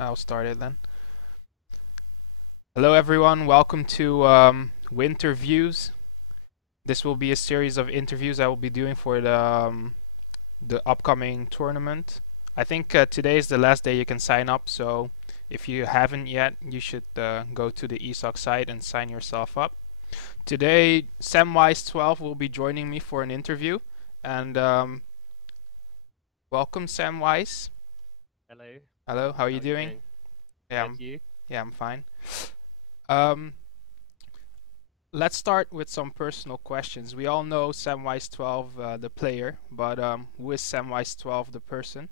I'll start it then. Hello, everyone. Welcome to Winterviews. This will be a series of interviews I will be doing for the upcoming tournament. I think today is the last day you can sign up, so if you haven't yet, you should go to the ESOC site and sign yourself up. Today, Samwise12 will be joining me for an interview, and welcome, Samwise. Hello. Hello, how are How you are you doing? doing? Yeah, Good, you? I'm fine. Um, let's start with some personal questions. We all know Samwise12, the player, but who is Samwise12, the person?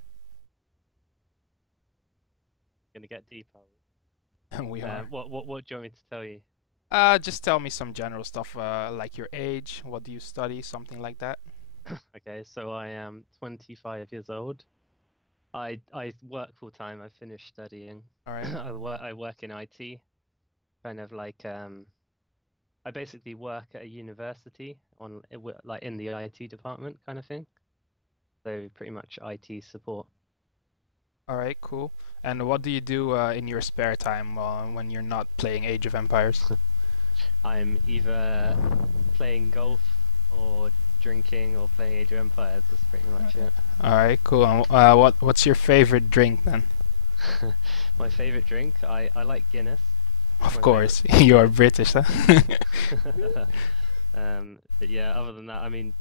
Gonna get deep, are We we? are. What do you want me to tell you? Just tell me some general stuff, like your age, what do you study, something like that. Okay, so I am 25 years old. I work full time. I finished studying. All right. I work in IT, kind of like I basically work at a university like in the IT department kind of thing. So pretty much IT support. All right, cool. And what do you do in your spare time when you're not playing Age of Empires? I'm either playing golf or drinking or playing Age of Empires. That's pretty much it. All right, cool. And what's your favorite drink then? My favorite drink, I like Guinness. It's Of my course, favorite you are drink. British, huh? But yeah, other than that, I mean,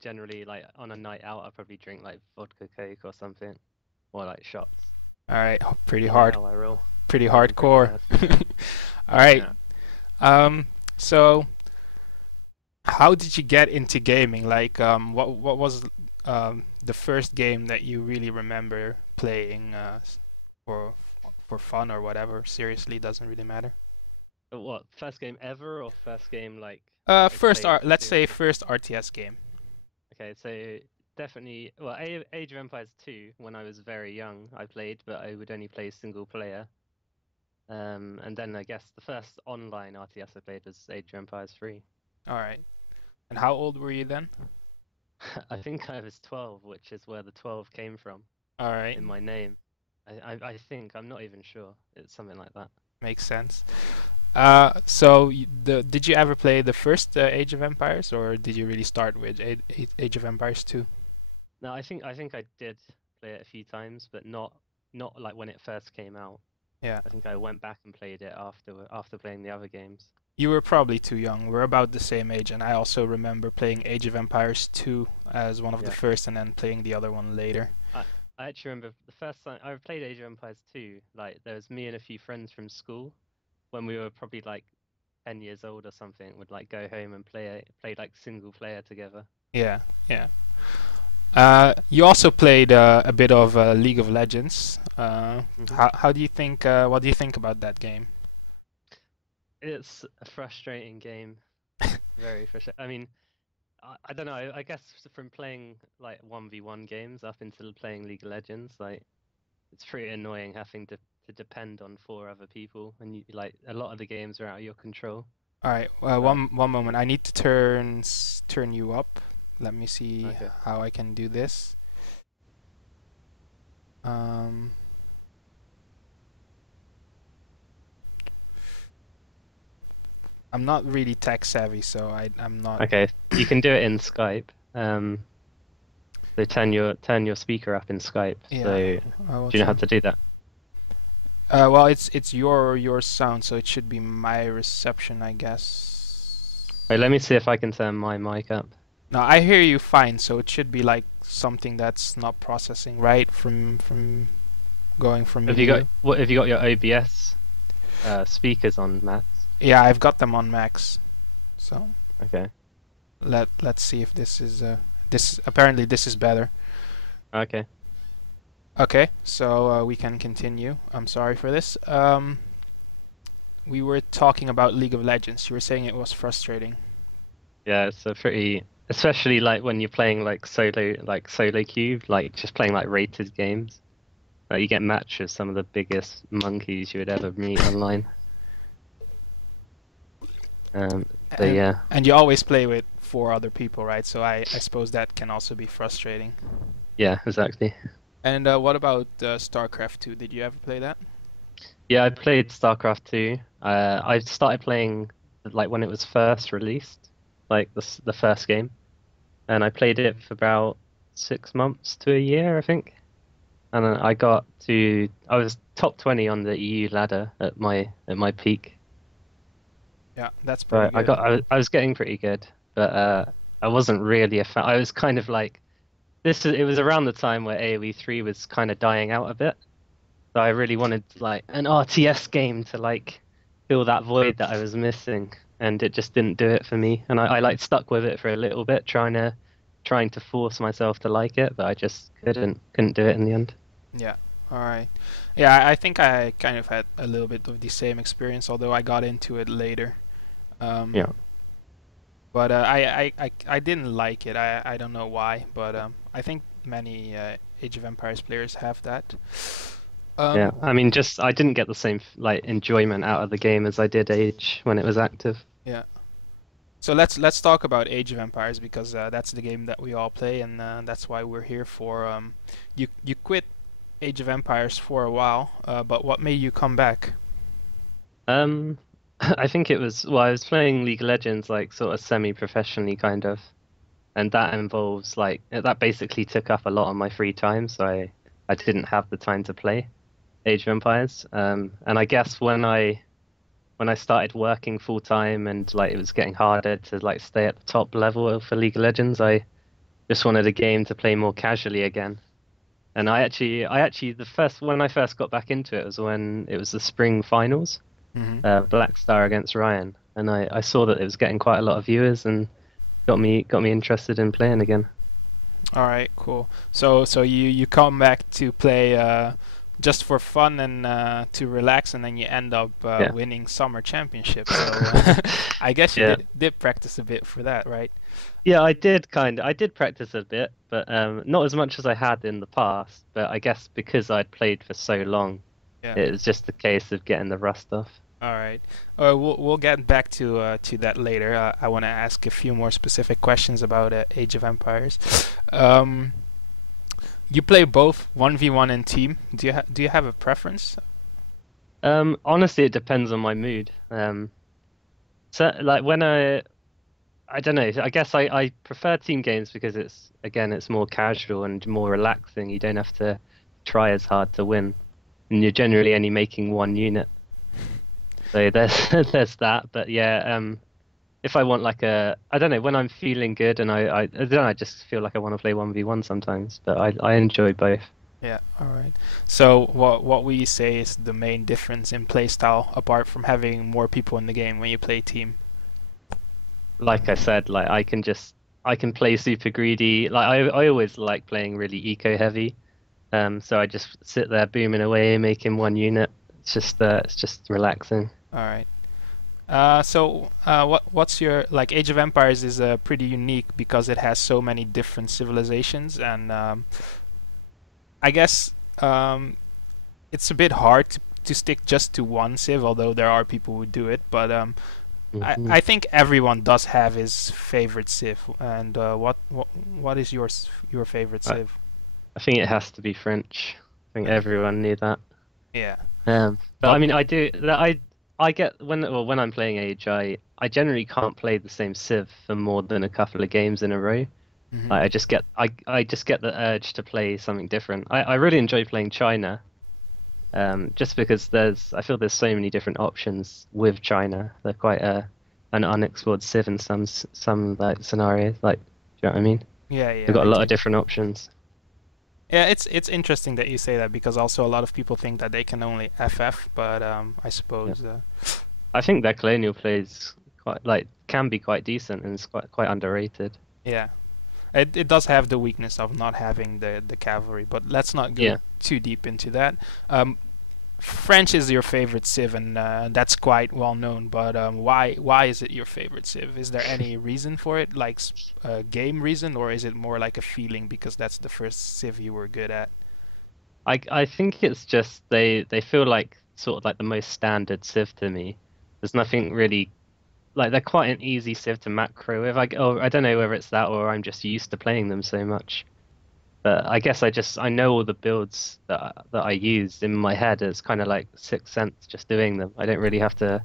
generally, like on a night out, I probably drink like vodka Coke or something, or like shots. All right, pretty You know hard, how I roll. pretty Yeah, I'm pretty hardcore. mad. All right. Yeah. So how did you get into gaming? Like, what was the first game that you really remember playing for for fun or whatever? Seriously, doesn't really matter. But what, first game ever or first game like that I played Let's say seriously? first RTS game. Okay, so definitely, well, Age of Empires 2, when I was very young, I played, but I would only play single player. And then I guess the first online RTS I played was Age of Empires 3. All right. And how old were you then? I think I was 12, which is where the 12 came from All right, in my name. I think, I'm not even sure. It's something like that. makes sense. So did you ever play the first Age of Empires, or did you really start with Age of Empires 2? No, I think I did play it a few times, but not like when it first came out. Yeah. I think I went back and played it after playing the other games. You were probably too young. We're about the same age, and I also remember playing Age of Empires 2 as one of the Yeah. first and then playing the other one later. I I actually remember the first time I played Age of Empires 2, like there was me and a few friends from school when we were probably like 10 years old or something, would like go home and play like single player together. Yeah, yeah. You also played a bit of League of Legends. Hmm. How do you think? What do you think about that game? It's a frustrating game, very frustrating. I mean, I don't know. I guess from playing like 1v1 games up until playing League of Legends, like it's pretty annoying having to depend on four other people, and like a lot of the games are out of your control. All right, But one moment. I need to turn you up. Let me see okay. how I can do this. Um, I'm not really tech savvy, so I'm not. Okay, you can do it in Skype. So turn your speaker up in Skype. Yeah. So do I'll you know how try. to do that? Well, it's your sound, so it should be my reception, I guess. Wait, let me see if I can turn my mic up. No, I hear you fine, so it should be like something that's not processing right from going from me Have to you got you. what? Have you got your OBS speakers on, Matt? Yeah, I've got them on max. So Okay. let's see if this is this apparently this is better. Okay. Okay, so we can continue. I'm sorry for this. We were talking about League of Legends. You were saying it was frustrating. Yeah, it's a pretty, especially like when you're playing like solo queue, like just playing like rated games. Like you get matched with some of the biggest monkeys you would ever meet online. But And yeah. and you always play with four other people, right? So I suppose that can also be frustrating. Yeah, exactly. And what about StarCraft 2? Did you ever play that? Yeah, I played StarCraft 2. I started playing like when it was first released, like the first game, and I played it for about 6 months to a year, I think. And then I was top 20 on the EU ladder at my peak. Yeah, that's So pretty good. I was getting pretty good, but I wasn't really a fan. I was kind of like it was around the time where AoE 3 was kind of dying out a bit. So I really wanted like an RTS game to like fill that void that I was missing, and it just didn't do it for me. And I like stuck with it for a little bit, trying to force myself to like it, but I just couldn't do it in the end. Yeah. All right. Yeah, I think I kind of had a little bit of the same experience, although I got into it later. Um, Yeah. but I didn't like it. I don't know why, but I think many Age of Empires players have that. Yeah, Um, I mean, just I didn't get the same like enjoyment out of the game as I did Age when it was active. yeah. So let's talk about Age of Empires because that's the game that we all play, and that's why we're here for. You quit Age of Empires for a while, but what made you come back? Um, I think it was well, I was playing League of Legends like sort of semi-professionally kind of, and that involves like that basically took up a lot of my free time, so I didn't have the time to play Age of Empires. And I guess when I started working full time and like it was getting harder to like stay at the top level for League of Legends, I just wanted a game to play more casually again. And I actually the first when I first got back into it was when it was the spring finals, Hmm. Black Star against Ryan, and I saw that it was getting quite a lot of viewers and got me interested in playing again. All right, cool. So you come back to play just for fun and to relax, and then you end up Yeah. winning summer championship. So I guess you Yeah. did practice a bit for that, right? Yeah, I did practice a bit, but not as much as I had in the past. But I guess because I'd played for so long, Yeah. it was just a case of getting the rust off. All right. We'll get back to that later. I want to ask a few more specific questions about Age of Empires. Um, you play both 1v1 and team. Do you have a preference? Honestly, it depends on my mood. So like when I don't know, I guess I prefer team games because it's more casual and more relaxing. You don't have to try as hard to win, and you're generally only making one unit. So there's there's that. But yeah, if I want like I don't know, when I'm feeling good and I don't know, I just feel like I want to play 1v1 sometimes, but I enjoy both. Yeah, all right. So what we say is the main difference in playstyle, apart from having more people in the game when you play team. Like I said, like I can play super greedy. Like I always like playing really eco heavy. So I just sit there booming away, making one unit. It's just relaxing. All right. What's your like Age of Empires is pretty unique because it has so many different civilizations, and I guess it's a bit hard to stick just to one civ, although there are people who do it. But Hmm. I think everyone does have his favorite civ. And what is your favorite I, civ? I think it has to be French. I think Yeah. everyone knew that. Yeah. But But I mean, I get when I'm playing Age, I generally can't play the same Civ for more than a couple of games in a row. mhm. Like I just get the urge to play something different. I really enjoy playing China, just because I feel there's so many different options with China. They're quite an unexplored Civ in some like scenarios. Like, do you know what I mean? Yeah, They've yeah, got I a lot of do. different options. Yeah, it's interesting that you say that because also a lot of people think that they can only FF, but I Yeah. suppose I think their colonial plays quite like can be quite decent and it's quite underrated. yeah, it does have the weakness of not having the cavalry, but let's not go Yeah. too deep into that. Um, French is your favorite civ, and that's quite well known. But why is it your favorite civ? Is there any reason for it, like a game reason, or is it more like a feeling because that's the first civ you were good at? I think it's just they feel like sort of like the most standard Civ to me. There's nothing really like they're quite an easy Civ to macro with. Or I don't know whether it's that or I'm just used to playing them so much. But I guess I know all the builds that I use in my head. It's kind of like sixth sense just doing them. I don't really have to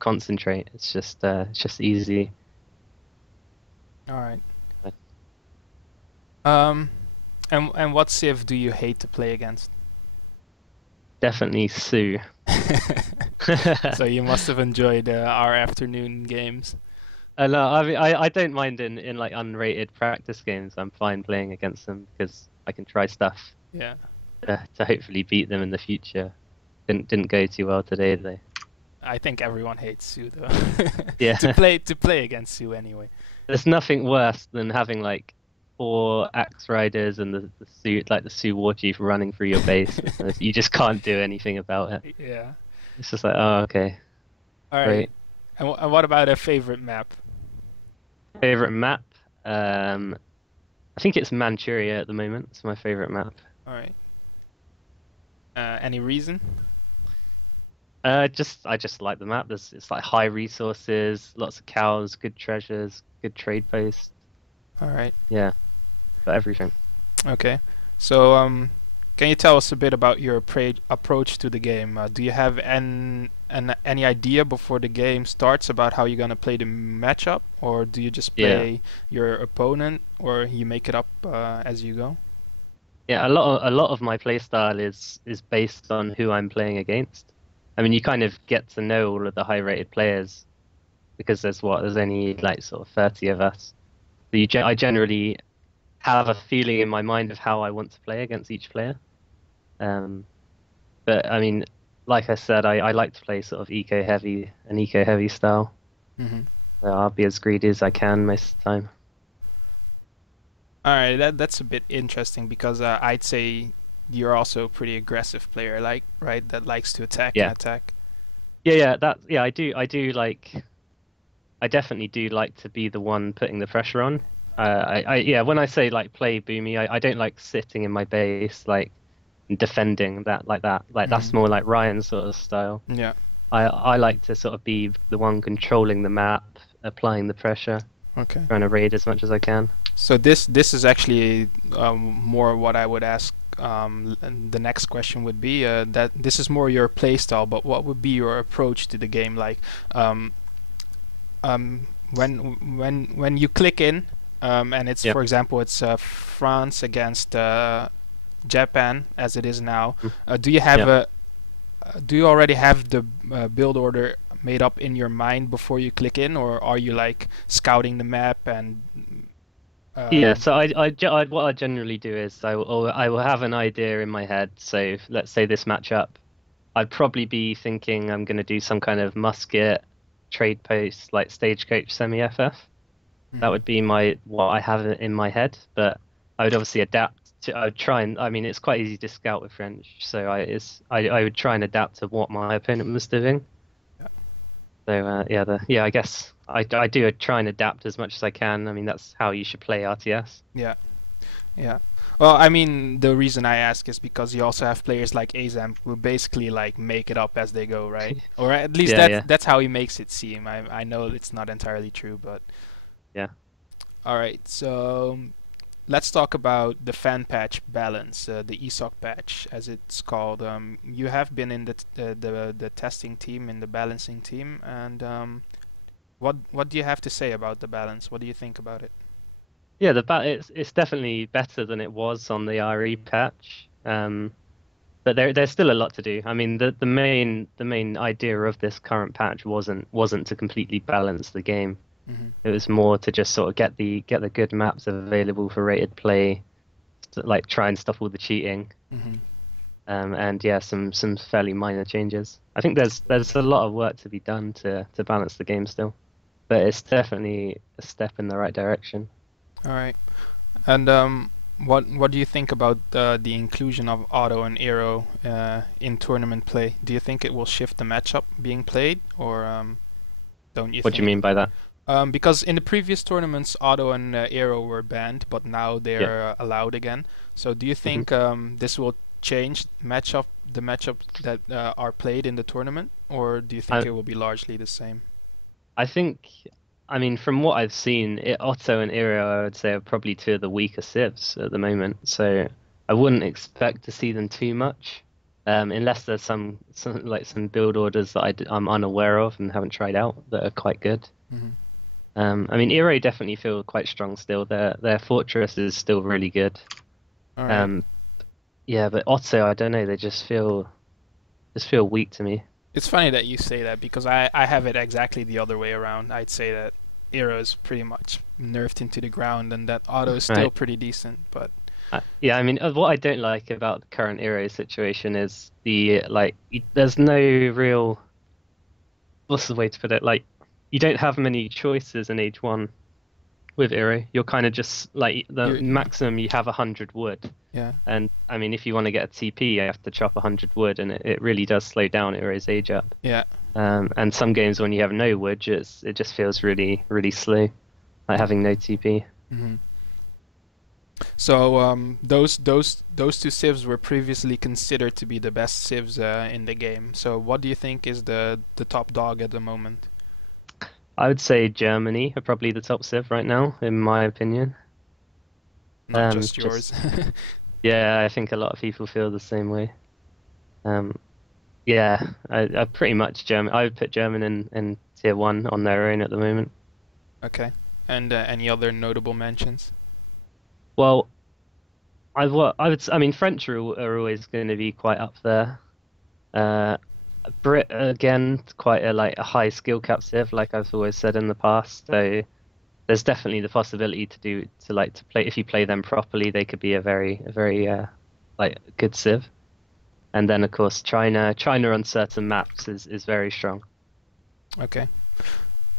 concentrate. It's just easy. All right. Um, and what civ do you hate to play against? Definitely Sue. So you must have enjoyed our afternoon games. No, I mean I don't mind in like unrated practice games. I'm fine playing against them because I can try stuff Yeah. to hopefully beat them in the future. Didn't go too well today though. I think everyone hates Sue though. Yeah. To play against Sue anyway. There's nothing worse than having like four axe riders and the suit like the Sioux war chief running through your base. You just can't do anything about it. Yeah. It's just like, oh, okay, All right. great. And what about a favorite map? Favorite map? I think it's Manchuria at the moment. It's my favorite map. All right. Any reason? Just I just like the map. It's like high resources, lots of cows, good treasures, good trade posts. All right. Yeah, got everything. Okay. So, can you tell us a bit about your approach to the game? Do you have any idea before the game starts about how you're gonna play the matchup, or do you just Yeah. play your opponent, or you make it up as you go? Yeah, a lot of my playstyle is based on who I'm playing against. I mean, you kind of get to know all of the high-rated players because there's only like sort of 30 of us. So I generally have a feeling in my mind of how I want to play against each player. Um, but I mean, like I said, I like to play sort of eco heavy style. Hmm. So I'll be as greedy as I can most of the time. All right, that's a bit interesting because I'd say you're also a pretty aggressive player, like right, that likes to attack and Yeah, attack. yeah, I do like. I definitely do like to be the one putting the pressure on. Yeah, when I say like play boomy, I don't like sitting in my base like and defending that like that. Like that's Hmm. more like Ryan's sort of style. Yeah. I like to sort of be the one controlling the map, applying the pressure, Okay. trying to raid as much as I can. So this is actually more what I would ask. And the next question would be that this is more your play style, but what would be your approach to the game? Like, um, when you click in, and it's Yep. for example it's France against Japan as it is now. Mm. Do you have Yep. a do you already have the build order made up in your mind before you click in, or are you like scouting the map and Yeah, um, so what I generally do is I will have an idea in my head. So let's say this matchup, I'd probably be thinking I'm going to do some kind of musket trade post like stagecoach semi FF. That mhm. would be my what I have in my head, but I would obviously adapt to. I would try and I mean it's quite easy to scout with French, so I would try and adapt to what my opponent was doing. So yeah, I guess I do try and adapt as much as I can. I mean that's how you should play RTS. Yeah, yeah. Well, I mean, the reason I ask is because you also have players like Azam who basically like make it up as they go, right? Or at least Yeah, yeah, that's how he makes it seem. I know it's not entirely true, but yeah. all right. So let's talk about the fan patch balance, the ESOC patch as it's called. You have been in the testing team, in the balancing team, and what do you have to say about the balance? What do you think about it? Yeah, it's definitely better than it was on the RE patch. But there's still a lot to do. I mean, the main idea of this current patch wasn't to completely balance the game. Hmm. It was more to just sort of get the good maps available for rated play, to, like try and stop all the cheating. Hmm. And yeah, some fairly minor changes. I think there's a lot of work to be done to balance the game still, but it's definitely a step in the right direction. All right. And what do you think about the inclusion of auto and aero in tournament play? Do you think it will shift the matchup being played, or don't you What do you think? mean by that? Because in the previous tournaments, auto and aero were banned, but now Yeah. they're allowed again. So do you hmm think this will change the matchup that are played in the tournament, or do you think I it will be largely the same? I think. I mean, from what I've seen, Otto and Iro, I would say, are probably two of the weaker civs at the moment. So I wouldn't expect to see them too much, unless there's some build orders that I'm unaware of and haven't tried out that are quite good. Hmm. I mean, Iro definitely feel quite strong still. Their fortress is still really good. All right. Um, yeah, but Otto, I don't know. They just feel weak to me. It's funny that you say that because I have it exactly the other way around. I'd say that Aero is pretty much nerfed into the ground and that Auto is still Right. pretty decent, but Yeah, I mean, what I don't like about the current Euro situation is there's no real, what's the way to put it? Like, you don't have many choices in Age 1 with Euro. You're kind of just like the you're maximum you have 100 wood. yeah. And I mean, if you want to get a TP, you have to chop 100 wood, and it really does slow down Euro's age up. Yeah. And some games when you have no wood, it just feels really, really slow, like having no TP. Hmm. So those two civs were previously considered to be the best civs in the game. So what do you think is the top dog at the moment? I would say Germany are probably the top civ right now, in my opinion. Not just Just yours. yeah, I think a lot of people feel the same way. Um, yeah, I pretty much German. I would put German in tier one on their own at the moment. Okay. And any other notable mentions? Well, I mean, French are always going to be quite up there. Uh, Brit again, quite a high skill cap civ, like I've always said in the past. So there's definitely the possibility to play if you play them properly, they could be a very like good civ. And then of course China on certain maps is very strong. Okay.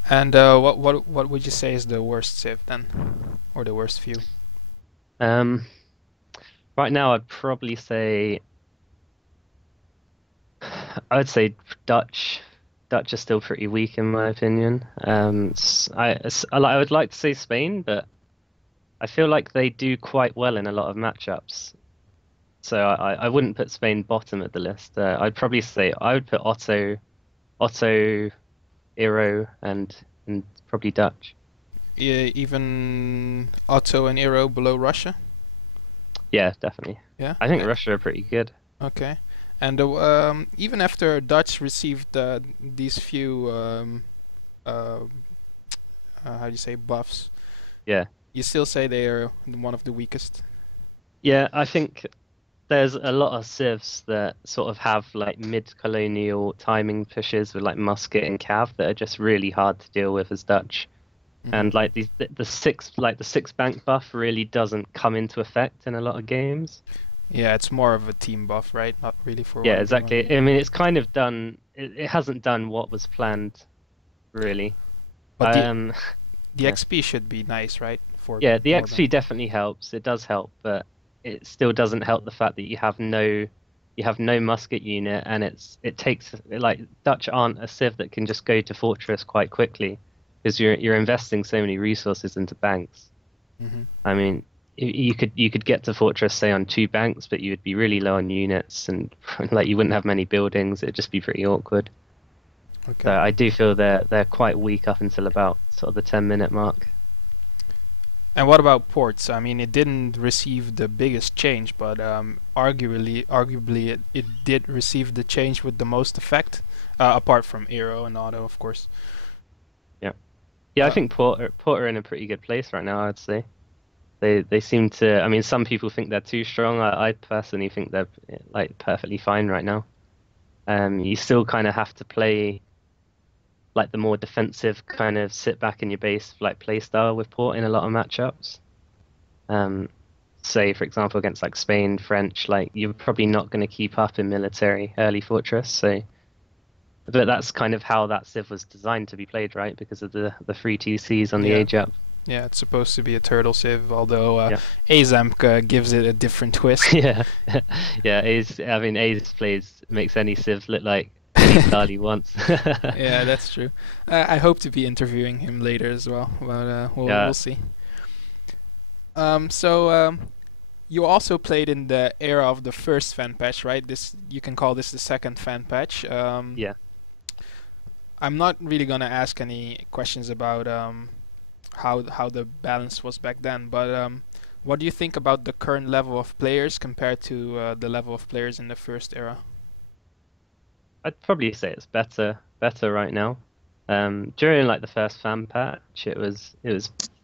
And what would you say is the worst civ then, or the worst few? Um, right now I'd probably say I would say Dutch. Dutch are still pretty weak in my opinion. I would like to say Spain, but I feel like they do quite well in a lot of matchups. So I wouldn't put Spain bottom at the list. I'd probably say I would put Otto, Iro, and probably Dutch. Yeah, even Otto and Eero below Russia? Yeah, definitely. Yeah. I think Russia are pretty good. Okay. And even after Dutch received these few uh, how do you say buffs, Yeah. you still say they are one of the weakest. Yeah, I think there's a lot of civs that sort of have like mid-colonial timing pushes with like musket and cav that are just really hard to deal with as Dutch. Hmm. And like the six bank buff really doesn't come into effect in a lot of games. Yeah, it's more of a team buff, right? Not really for Yeah, 1v1. exactly. I mean, it's kind of done. It hasn't done what was planned, really. But Um, the yeah, XP should be nice, right? For yeah. The more than XP definitely helps. It does help, but it still doesn't help the fact that you have no musket unit, and it takes like Dutch aren't a civ that can just go to fortress quite quickly because you're investing so many resources into banks. hmm. I mean, you could get to fortress say on two banks, but you would be really low on units, and like you wouldn't have many buildings. It'd just be pretty awkward. So Okay. I do feel they're quite weak up until about sort of the 10-minute mark. And what about ports? I mean, it didn't receive the biggest change, but arguably it did receive the change with the most effect, apart from Aero and Auto, of course. Yeah, yeah. I Uh, think Port are in a pretty good place right now. I'd say they seem to. I mean, some people think they're too strong. I personally think they're like perfectly fine right now. You still kind of have to play like the more defensive kind of sit back in your base like play style with Port in a lot of matchups. Um, Say for example against like Spain, French, like you're probably not going to keep up in military early fortress. So, but that's kind of how that civ was designed to be played, right? Because of the free TCs on the yeah, age up. yeah, it's supposed to be a turtle civ, although Yeah, Azamk gives it a different twist. yeah, yeah. Ace, I mean, Ace plays makes any civ look like any style he wants. Yeah, that's true. I hope to be interviewing him later as well, but we'll Yeah, see. So you also played in the era of the first fan patch, right? This you can call this the second fan patch. yeah. I'm not really gonna ask any questions about how the balance was back then, but what do you think about the current level of players compared to the level of players in the first era? I'd probably say it's better right now. During like the first fan patch, it was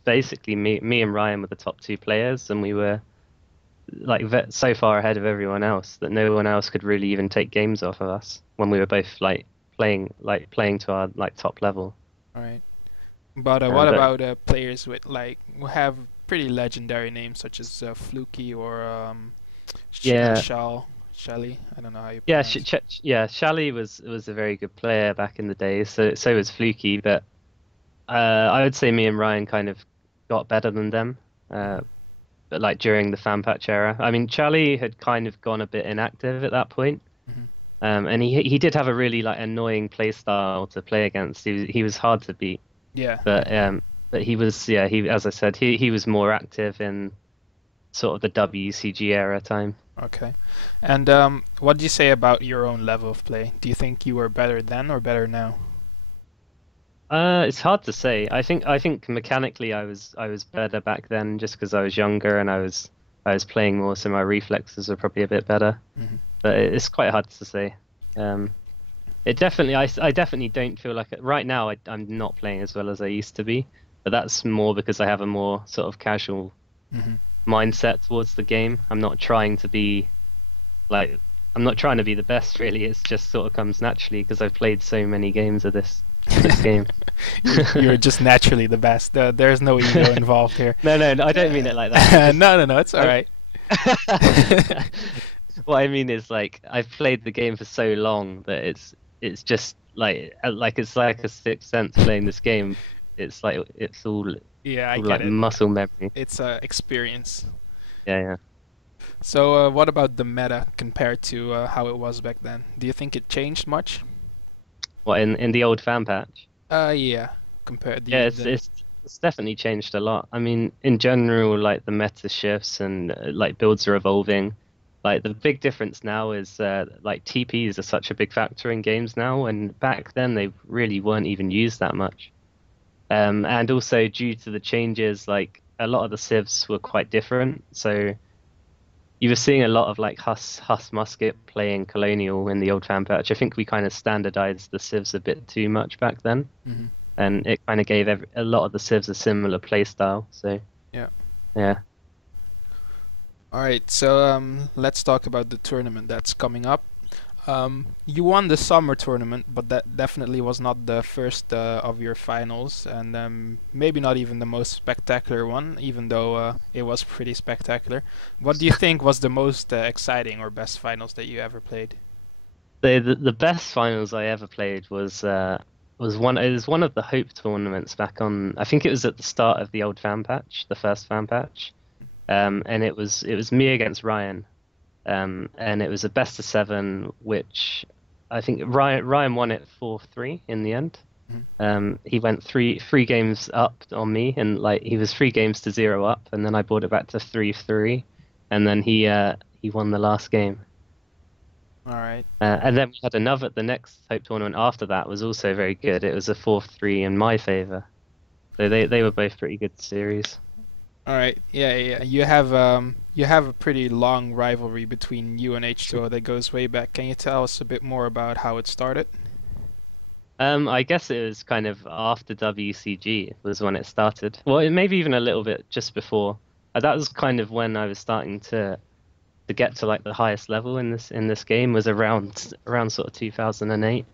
basically me and Ryan were the top two players, and we were like so far ahead of everyone else that no one else could really even take games off of us when we were both playing to our like top level. All right. But what But about players with like who have pretty legendary names such as Fluky or yeah, Shelly? I don't know how you yeah, pronounce. yeah, Shally was a very good player back in the day. So was Fluky, but I would say me and Ryan kind of got better than them. Uh, Hmm. but like during the fan patch era, I mean, Charlie had kind of gone a bit inactive at that point. Hmm. And he did have a really like annoying play style to play against. He was hard to beat. Yeah, But yeah. he was, yeah, he, as I said, he was more active in sort of the WCG era time. Okay. And what do you say about your own level of play? Do you think you were better then or better now? It's hard to say. I think mechanically I was better back then just because I was younger and I was playing more, so my reflexes were probably a bit better. Hmm. But it's quite hard to say. Um, it definitely I definitely don't feel like right now I'm not playing as well as I used to be, but that's more because I have a more sort of casual Hmm. mindset towards the game. Like I'm not trying to be the best really. It's just sort of comes naturally because I've played so many games of this game. You're just naturally the best. There's no ego involved here. No, no, no, I don't mean it like that. It's just No, no, no. It's all I, right. what I mean is like I've played the game for so long that it's just like it's like a sixth sense playing this game. It's like it's Yeah, I all get like it. muscle memory. It's experience. Yeah, yeah. So, what about the meta compared to how it was back then? Do you think it changed much? What in the old fan patch? Yeah. Compared Yeah, the. it's definitely changed a lot. I mean, in general, like the meta shifts and like builds are evolving. Like the big difference now is like TPs are such a big factor in games now, and back then they really weren't even used that much. And also due to the changes, like a lot of the civs were quite different. So you were seeing a lot of like Huss Musket playing Colonial in the old fan patch. I think we kind of standardized the civs a bit too much back then, Mhm. and it kind of gave a lot of the civs a similar play style. So Yeah. yeah. All right. So, let's talk about the tournament that's coming up. You won the summer tournament, but that definitely was not the first of your finals, and maybe not even the most spectacular one, even though it was pretty spectacular. What do you think was the most exciting or best finals that you ever played? The best finals I ever played was one of the Hope tournaments back on. I think it was at the start of the old fan patch, the first fan patch. And it was me against Ryan. And it was a best of seven, which I think Ryan won it 4-3 in the end. Mhm. He went three games up on me, and like he was 3 games to 0 up, and then I brought it back to 3-3, and then he won the last game. All right. And then we had the next Hope tournament after that was also very good. It was a 4-3 in my favor. So they were both pretty good series. All right. Yeah, yeah. You have a pretty long rivalry between you and H2O that goes way back. Can you tell us a bit more about how it started? I guess it was kind of after WCG was when it started. Well, maybe even a little bit just before. That was kind of when I was starting to get to like the highest level in this game was around sort of 2008.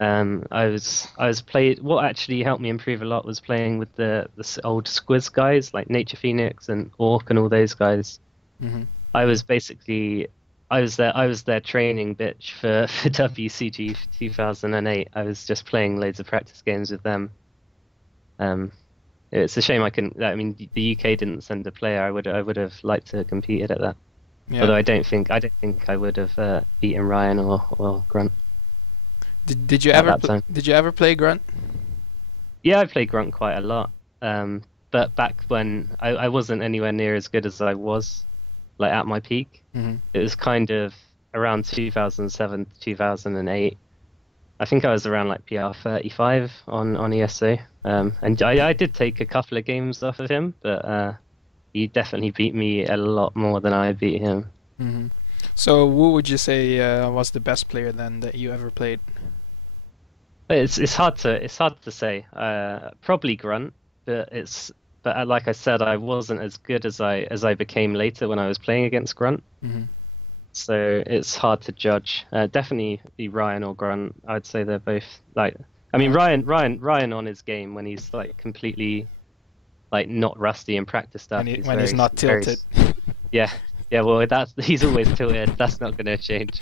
I was played. What actually helped me improve a lot was playing with the old Squiz guys like Nature Phoenix and Orc and all those guys. Hmm. I was basically I was their training bitch for WCG 2008. I was just playing loads of practice games with them. Um, it's a shame I couldn't. I mean, the UK didn't send a player. I would have liked to have competed at that. Yeah. Although I don't think I would have beaten Ryan or Grunt Did you at ever that time. did you ever play Grunt? Yeah, I played Grunt quite a lot. But back when I wasn't anywhere near as good as I was, like at my peak. Hmm. It was kind of around 2007, 2008. I think I was around like PR 35 on ESO. And I did take a couple of games off of him, but he definitely beat me a lot more than I beat him. Hmm. So who would you say was the best player then that you ever played? But it's hard to say. Probably Grunt, but like I said, I wasn't as good as I became later when I was playing against Grunt. Hmm. So it's hard to judge. Definitely be Ryan or Grunt. I'd say they're both like. I mean, Ryan on his game when he's like completely like not rusty in practice stuff. He's When he's not very, tilted. yeah, yeah. Well, he's always tilted. That's not going to change.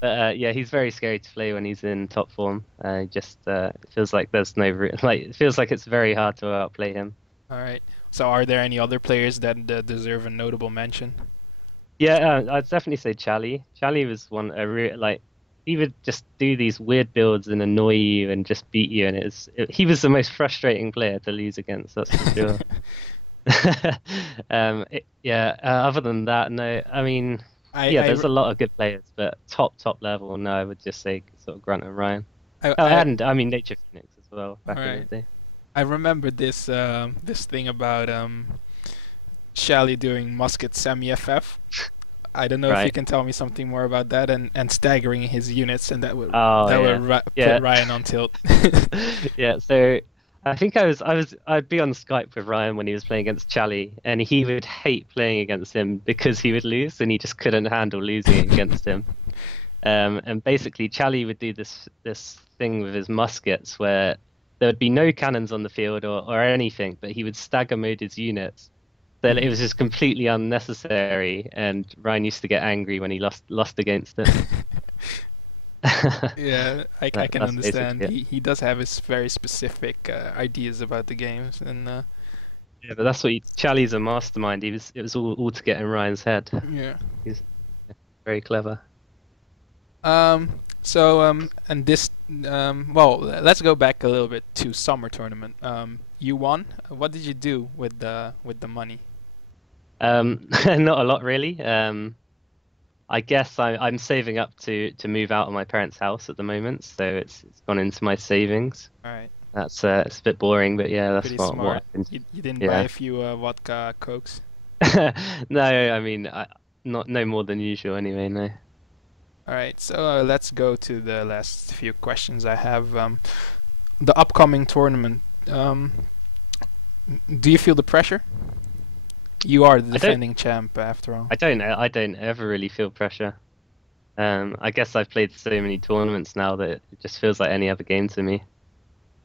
But yeah, he's very scary to play when he's in top form. Just it feels like there's no like it feels like it's very hard to outplay him. All right. So are there any other players that deserve a notable mention? Yeah, I'd definitely say Chally. Chally was one like he would just do these weird builds and annoy you and just beat you, and he was the most frustrating player to lose against. That's for sure. Yeah. Other than that, no. I mean, yeah, there's a lot of good players, but top level, no, I would just say sort of Grunt and Ryan. Oh, I and I mean Nature Phoenix as well back all in the right. day. I remember this thing about Shally doing musket semi-FF. I don't know if you Right. can tell me something more about that and staggering his units, and Oh that yeah. would Yeah. put Ryan on tilt. Yeah, so I think I'd be on Skype with Ryan when he was playing against Chally, and he would hate playing against him because he would lose, and he just couldn't handle losing against him. And basically, Chally would do this thing with his muskets where there would be no cannons on the field or anything, but he would stagger mode his units. So it was just completely unnecessary, and Ryan used to get angry when he lost against it. Yeah, I can That's understand. basically it. He does have his very specific ideas about the games, and Yeah, but that's what Charlie's a mastermind. It was all to get in Ryan's head. yeah. He's very clever. And this well, let's go back a little bit to summer tournament. You won. What did you do with the money? Not a lot really. I guess I'm saving up to move out of my parents' house at the moment, so it's gone into my savings. All right, That's it's a bit boring, but yeah, that's pretty what smart. I've been. You didn't buy Yeah. a few vodka cokes. No, I mean, not no more than usual anyway. No. All right, so let's go to the last few questions I have. The upcoming tournament. Do you feel the pressure? You are the I don't. defending champ after all. I don't ever really feel pressure. I guess I've played so many tournaments now that it just feels like any other game to me.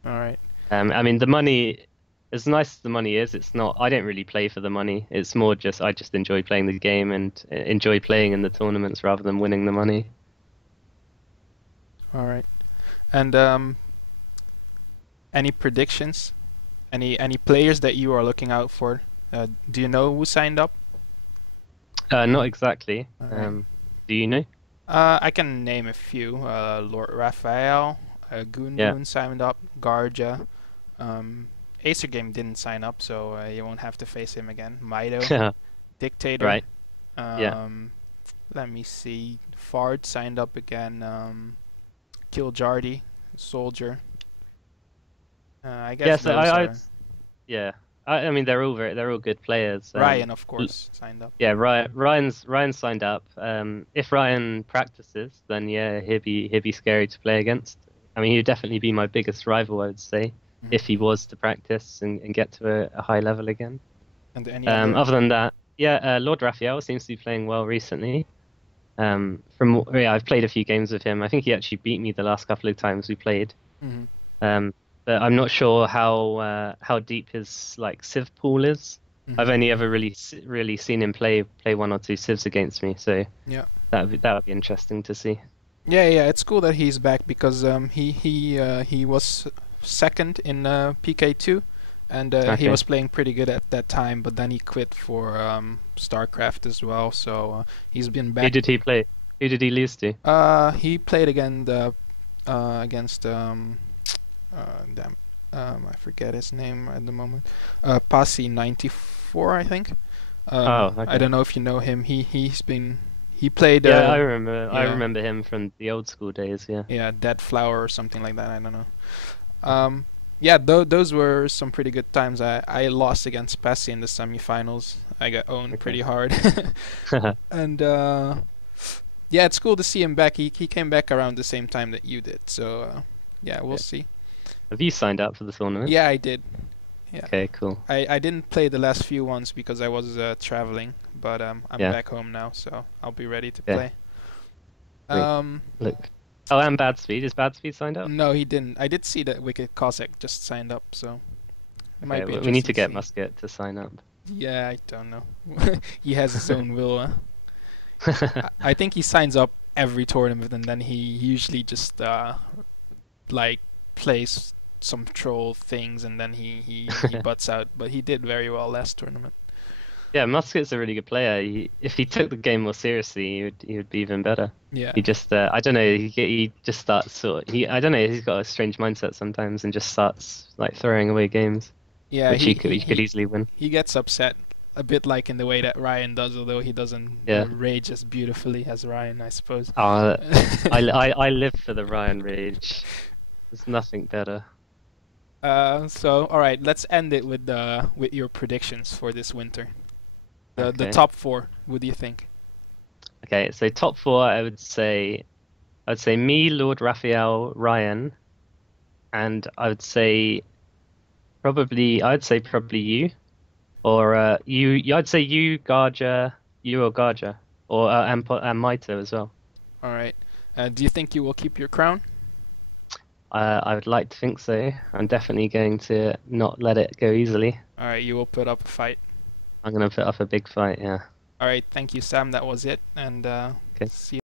All right. I mean, the money, as nice as the money is, it's not. I don't really play for the money. It's more just I just enjoy playing the game and enjoy playing in the tournaments rather than winning the money. All right. And any predictions? Any players that you are looking out for? Do you know who signed up? Not exactly. All right. Do you know? I can name a few. Lord Raphael, Yeah. Gundun signed up, Garja. Acer Game didn't sign up, so you won't have to face him again. Mido, Dictator. Right. Yeah. Let me see. Fard signed up again. Kiljardy, Soldier. I Yeah. guess So those I are. yeah. I mean they're all good players. Ryan, of course, signed up. Yeah, Ryan signed up. If Ryan practices, then yeah, he'd be scary to play against. I mean, he'd definitely be my biggest rival, I would say, Mhm. if he was to practice and get to a high level again. And any other? Other than that, yeah, Lord Raphael seems to be playing well recently. Yeah, I've played a few games with him. I think he actually beat me the last couple of times we played. Mhm. But I'm not sure how deep his like Civ pool is. I've Mhm. only ever really seen him play one or two civs against me, so Yeah. that would be interesting to see. Yeah, it's cool that he's back because he was second in PK2, and he Okay. was playing pretty good at that time. But then he quit for StarCraft as well, so he's been Who back. did he play? Who did he lose to? He played again against damn I forget his name at the moment. Pasi 94, I think. Oh, I okay. don't know if you know him. He played Yeah, I remember. I yeah, remember him from the old school days. Yeah. yeah, Dead Flower or something like that. I don't know. Um, yeah, those were some pretty good times. I lost against Passy in the semifinals. I got owned Okay. pretty hard. And yeah, it's cool to see him back. He came back around the same time that you did. So yeah, we'll Yeah. see. Have you signed up for the tournament? Yeah, I did. Yeah. Okay, cool. I didn't play the last few ones because I was traveling, but I'm Yeah. back home now, so I'll be ready to Yeah. play. Sweet. Um, Look. Oh, and Bad Speed. Is Bad Speed signed up? no, he didn't. I did see that Wicked Cossack just signed up, so it Okay, might be we need interesting to to get see. Musket to sign up. Yeah, I don't know. He has his own will. I think he signs up every tournament and then he usually just like plays some troll things and then he butts out. But he did very well last tournament. Yeah, Musket's a really good player. If he took the game more seriously, he would be even better. Yeah. He just I don't know. He just starts I don't know. He's got a strange mindset sometimes and just starts like throwing away games, Yeah, which he could easily win. he gets upset a bit like in the way that Ryan does, although he doesn't Yeah. rage as beautifully as Ryan, I suppose. Uh, I live for the Ryan rage. There's nothing better. So all right, let's end it with your predictions for this winter. The Okay. top four. What do you think? Okay. So top four, I would say me, Lord Raphael, Ryan, and I'd say probably you. Or I'd say you, Garja, you or Garja, or and Maito as well. All right. Do you think you will keep your crown? I would like to think so. I'm definitely going to not let it go easily. All right, you will put up a fight. I'm going to put up a big fight, yeah. All right, thank you, Sam. That was it, and Okay. see you.